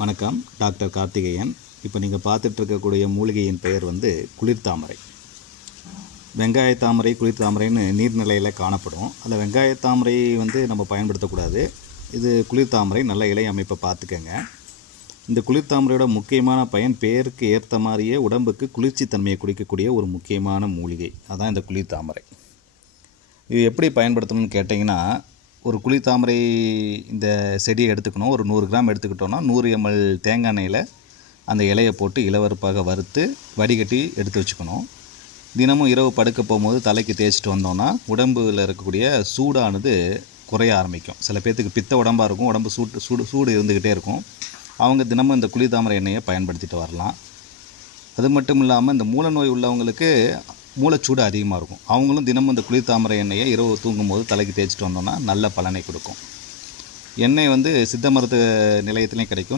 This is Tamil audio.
வணக்கம், டாக்டர் கார்த்திகேயன். இப்போ நீங்கள் பார்த்துட்ருக்கக்கூடிய மூலிகையின் பெயர் வந்து குளிர்தாமரை. வெங்காயத்தாமரை, குளிர்தாமரைன்னு நீர்நிலையில் காணப்படும். அதில் வெங்காயத்தாமரை வந்து நம்ம பயன்படுத்தக்கூடாது. இது குளிர்தாமரை. நல்ல இலை அமைப்பை பார்த்துக்கங்க. இந்த குளிர்தாமரையோட முக்கியமான பயன், பேருக்கு ஏற்ற மாதிரியே உடம்புக்கு குளிர்ச்சி தன்மையை குடிக்கக்கூடிய ஒரு முக்கியமான மூலிகை. அதான் இந்த குளிர்தாமரை. இது எப்படி பயன்படுத்தணும்னு கேட்டிங்கன்னா, ஒரு குளிர்தாமரை இந்த செடியை எடுத்துக்கணும். ஒரு 100 கிராம் எடுத்துக்கிட்டோன்னா 100 ml தேங்காய் எண்ணெயில் அந்த இலையை போட்டு இளவறுப்பாக வறுத்து வடிகட்டி எடுத்து வச்சுக்கணும். தினமும் இரவு படுக்க போகும்போது தலைக்கு தேய்ச்சிட்டு வந்தோன்னா உடம்பில் இருக்கக்கூடிய சூடானது குறைய ஆரம்பிக்கும். சில பேர்த்துக்கு பித்த உடம்பாக இருக்கும், உடம்பு சூடு இருந்துக்கிட்டே இருக்கும். அவங்க தினமும் இந்த குளிர்தாமரை எண்ணெயை பயன்படுத்திட்டு வரலாம். அது மட்டும் இல்லாமல் இந்த மூல நோய் உள்ளவங்களுக்கு மூளைச்சூடு அதிகமாக இருக்கும். அவங்களும் தினமும் இந்த குளிர்தாமரை எண்ணெயை இரவு தூங்கும்போது தலைக்கு தேய்ச்சிட்டு வந்தோன்னா நல்ல பலனை கொடுக்கும். எண்ணெய் வந்து சித்த மருத்துவ நிலையத்துலேயும் கிடைக்கும்.